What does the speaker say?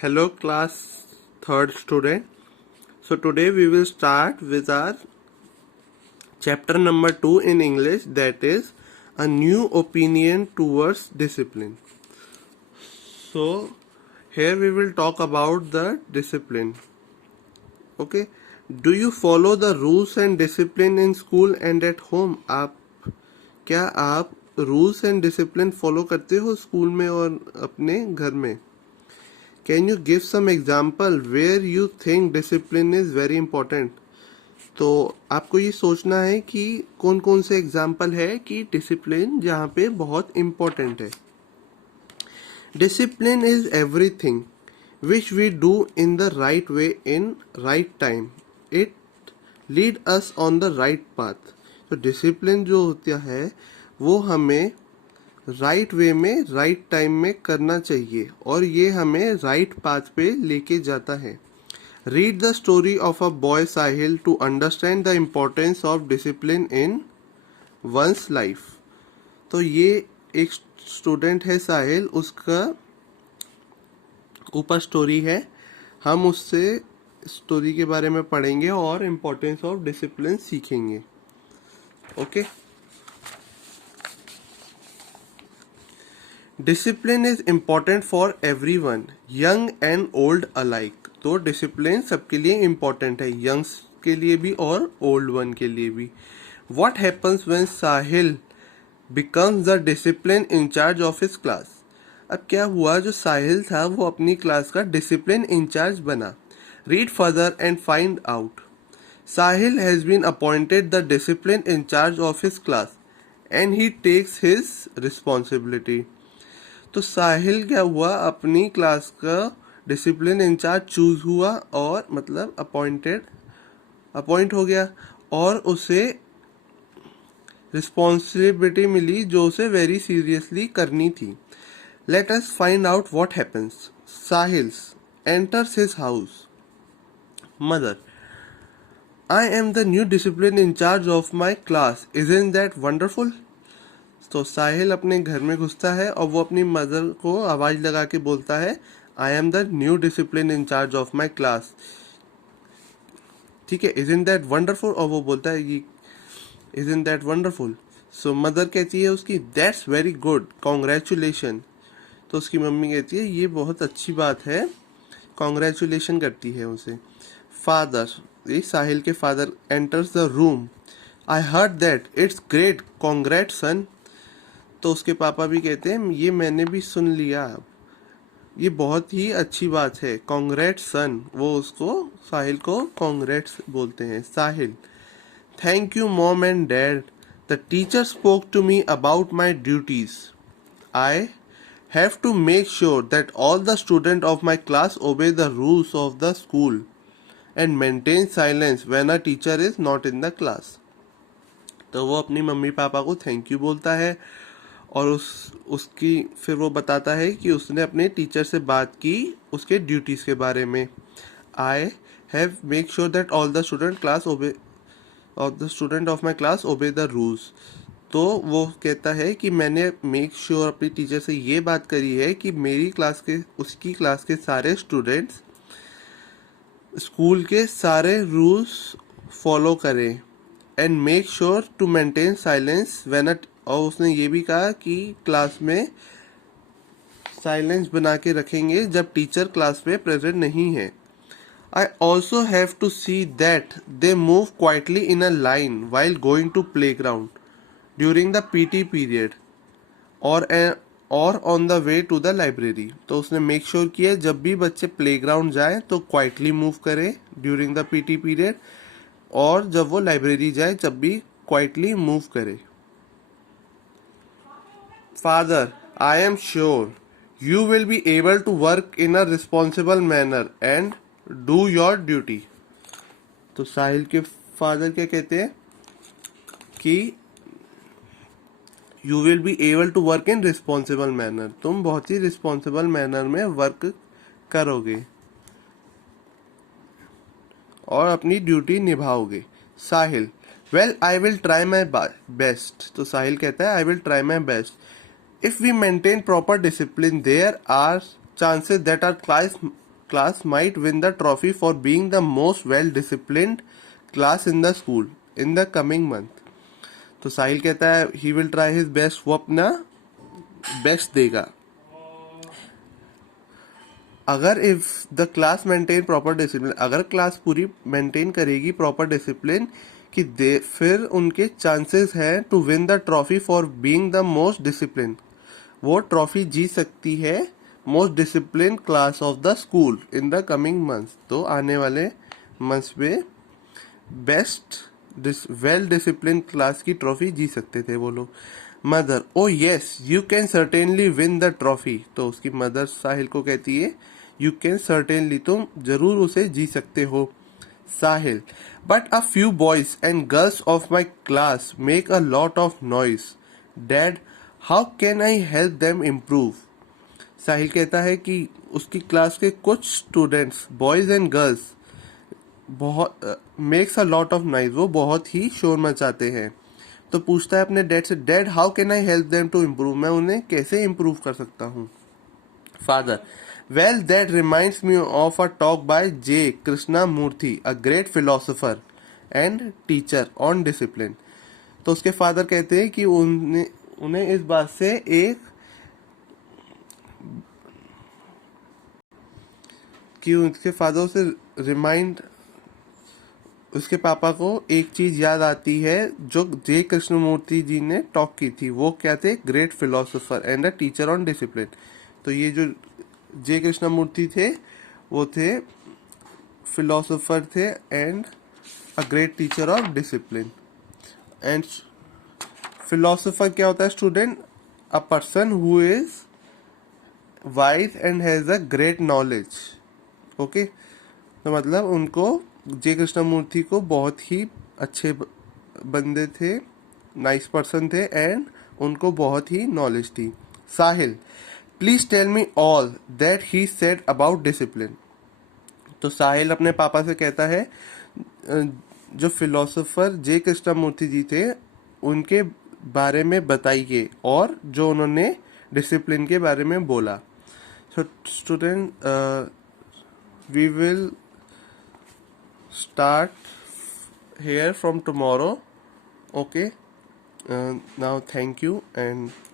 Hello class third student. So today we will start with our chapter number 2 in English, that is a new opinion towards discipline. So here we will talk about the discipline. Okay, do you follow the rules and discipline in school and at home? क्या आप rules and discipline follow करते हो school में और अपने घर में? Can you give some example where you think discipline is very important? तो आपको ये सोचना है कि कौन कौन से एग्जाम्पल है कि डिसिप्लिन जहाँ पे बहुत इम्पोर्टेंट है. Discipline is everything which we do in the right way in right time. It lead us on the right path. तो डिसिप्लिन जो होता है वो हमें राइट वे में राइट टाइम में करना चाहिए और ये हमें राइट पाथ पे लेके जाता है. Read the story of a boy Sahil to understand the importance of discipline in one's life. तो ये एक स्टूडेंट है साहिल, उसका ऊपर स्टोरी है. हम उससे स्टोरी के बारे में पढ़ेंगे और इम्पोर्टेंस ऑफ डिसिप्लिन सीखेंगे. Okay. Discipline is important for everyone, young and old alike. तो डिसिप्लिन सबके लिए इम्पॉर्टेंट है, यंग्स के लिए भी और ओल्ड वन के लिए भी. What happens when Sahil becomes the discipline incharge of his class. अब क्या हुआ, जो साहिल था वो अपनी क्लास का डिसिप्लिन इंचार्ज बना. Read further and find out. Sahil has been appointed the discipline incharge of his class and he takes his responsibility. तो साहिल क्या हुआ, अपनी क्लास का डिसिप्लिन इंचार्ज चूज हुआ और मतलब अपॉइंट हो गया और उसे रिस्पॉन्सिबिलिटी मिली जो उसे वेरी सीरियसली करनी थी. Let us find out what happens. Sahil enters his house. Mother, I am the new discipline incharge of my class, isn't that wonderful. तो साहिल अपने घर में घुसता है और वो अपनी मदर को आवाज लगा के बोलता है, I am the new discipline incharge of my class. ठीक है, इजंट दैट वंडरफुल. और वो बोलता है ये isn't that wonderful. So mother कहती है उसकी, दैट्स वेरी गुड, कॉन्ग्रेचुलेशन. तो उसकी मम्मी कहती है ये बहुत अच्छी बात है, कॉन्ग्रेचुलेशन करती है उसे. फादर, ये साहिल के father enters the room. I heard that, it's great, congrats son. तो उसके पापा भी कहते हैं ये मैंने भी सुन लिया, ये बहुत ही अच्छी बात है, कॉन्ग्रेट सन. वो उसको साहिल को कॉन्ग्रेट्स बोलते हैं. Sahil, thank you mom and dad, the teacher spoke to me about my duties. I have to make sure that all the student of my class obey the rules of the school and maintain silence when a teacher is not in the class. तो वो अपनी mummy papa को thank you बोलता है और उसकी फिर वो बताता है कि उसने अपने टीचर से बात की उसके ड्यूटीज के बारे में. I have make sure that all the student of my class obey the rules. तो वो कहता है कि मैंने मेक श्योर अपनी टीचर से ये बात करी है कि उसकी क्लास के सारे स्टूडेंट्स स्कूल के सारे रूल्स फॉलो करें and make sure to maintain silence when और उसने ये भी कहा कि क्लास में साइलेंस बना के रखेंगे जब टीचर क्लास में प्रेजेंट नहीं है. I also have to see that they move quietly in a line while going to playground during the PT period और on the way to the library. तो उसने मेक श्योर किया जब भी बच्चे प्ले ग्राउंड जाए तो quietly move करें ड्यूरिंग द पीटी पीरियड और जब वो लाइब्रेरी जाए जब भी क्वाइटली मूव करे. Father, I am sure you will be able to work in a responsible manner and do your duty. तो साहिल के फादर क्या कहते हैं कि you will be able to work in responsible manner. तुम बहुत ही responsible manner में वर्क करोगे और अपनी ड्यूटी निभाओगे. Sahil, well I will try my best. तो साहिल कहता है I will try my best. If we maintain proper discipline, there are chances that our class might win the trophy for being the most well disciplined class in the school in the coming month. तो साहिल कहता है he will try his best, वो अपना best देगा. अगर if the class maintain proper discipline, अगर क्लास पूरी मेंटेन करेगी प्रॉपर डिसिप्लिन कि दे फिर उनके चांसेस हैं to win the trophy for being the most discipline, वो ट्रॉफी जीत सकती है most discipline class of the school in the coming months. तो आने वाले मंथ्स में बेस्ट वेल डिसिप्लिन क्लास की ट्रॉफी जीत सकते थे वो लोग. Mother, oh yes you can certainly win the trophy. तो उसकी मदर साहिल को कहती है यू कैन सर्टेनली, तुम जरूर उसे जीत सकते हो. Sahil, but a few boys and girls of my class make a lot of noise. Dad, how can I help them improve. Sahil कहता है कि उसकी क्लास के कुछ स्टूडेंट्स बॉयज एंड गर्ल्स बहुत makes a lot of noise, वो बहुत ही शोर मचाते हैं. तो पूछता है अपने डैड से, dad how can I help them to improve, मैं उन्हें कैसे इम्प्रूव कर सकता हूँ. Father, well that reminds me of a talk by J Krishnamurti, a great philosopher and teacher on discipline. तो उसके फादर कहते हैं कि उन्हें इस बात से उसके फादर से रिमाइंड, उसके पापा को एक चीज याद आती है जो जे कृष्णमूर्ति जी ने टॉक की थी. वो क्या थे, great philosopher and a teacher on discipline. तो ये जो जे कृष्णमूर्ति थे वो थे फिलोसोफर थे and a great teacher of discipline. And philosopher क्या होता है student, a person who is wise and has a great knowledge. Okay, तो मतलब उनको जे कृष्णमूर्ति को बहुत ही अच्छे बंदे थे, नाइस पर्सन थे एंड उनको बहुत ही नॉलेज थी. Sahil, please tell me all that he said about discipline. तो साहिल अपने पापा से कहता है जो फिलोसोफर जे कृष्णमूर्ति जी थे उनके बारे में बताइए और जो उन्होंने डिसिप्लिन के बारे में बोला. So student, we will start here from tomorrow. Okay, now thank you and